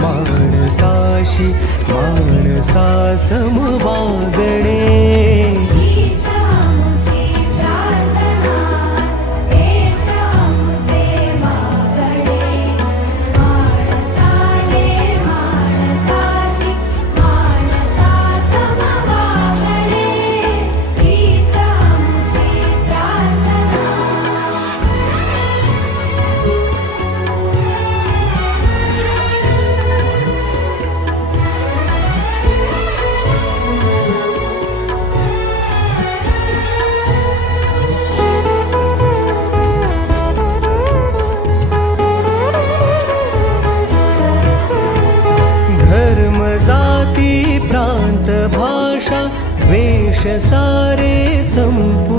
माणसाशी माणसा वेश सारे संपू।